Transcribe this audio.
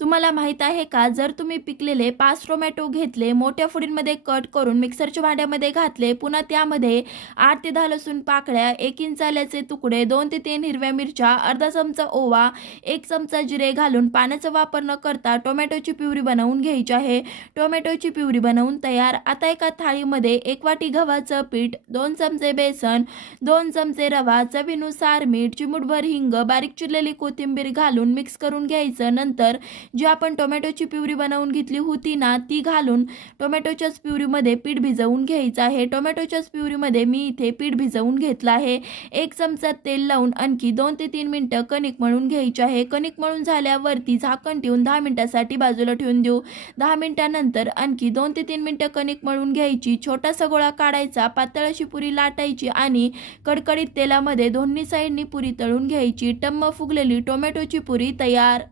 तुम्हाला माहीत आहे का, जर तुम्ही पिकलेले 5 टोमॅटो घेतले, मोठ्या फोडींमध्ये कट करून मिक्सरच्या भांड्यामध्ये घातले, पुन्हा त्यामध्ये 8 ते 10 लसूण पाकळ्या, 1 इंच आल्याचे तुकडे, 2 ते 3 हिरव्या मिरच्या, अर्धा चमचा ओवा, 1 चमचा जिरे घालून पाण्याचा वापर न करता टोमॅटोची प्युरी बनवून घ्यायची आहे. टोमॅटोची प्युरी बनवून तयार. आता एका थाळीमध्ये 1 वाटी गव्हाचं पीठ, 2 चमचे बेसन, 2 चमचे रवा, चवीनुसार मीठ, चिमूटभर हिंग, बारीक चिरलेली कोथिंबीर घालून मिक्स करून घ्यायचं. नंतर जी आपण टोमॅटोची प्युरी बनवून घेतली होती ना, ती घालून टोमॅटोच्याच प्युरीमध्ये पीठ भिजवून घ्यायचं आहे. टोमॅटोच्याच प्युरीमध्ये मी इथे पीठ भिजवून घेतलं आहे. 1 चमचा तेल लावून आणखी 2 ते 3 मिनिटं कणिक मळून घ्यायची आहे. कणिक मळून झाल्यावरती झाकण ठेवून 10 मिनिटासाठी बाजूला ठेवून देऊ. 10 मिनिटांनंतर आणखी 2 ते 3 मिनिटं कणिक मळून घ्यायची. छोटासा गोळा काढायचा, पातळ अशी पुरी लाटायची आणि कडकडीत तेलामध्ये दोन्ही साईडनी पुरी तळून घ्यायची. टम्म फुगलेली टोमॅटोची पुरी तयार.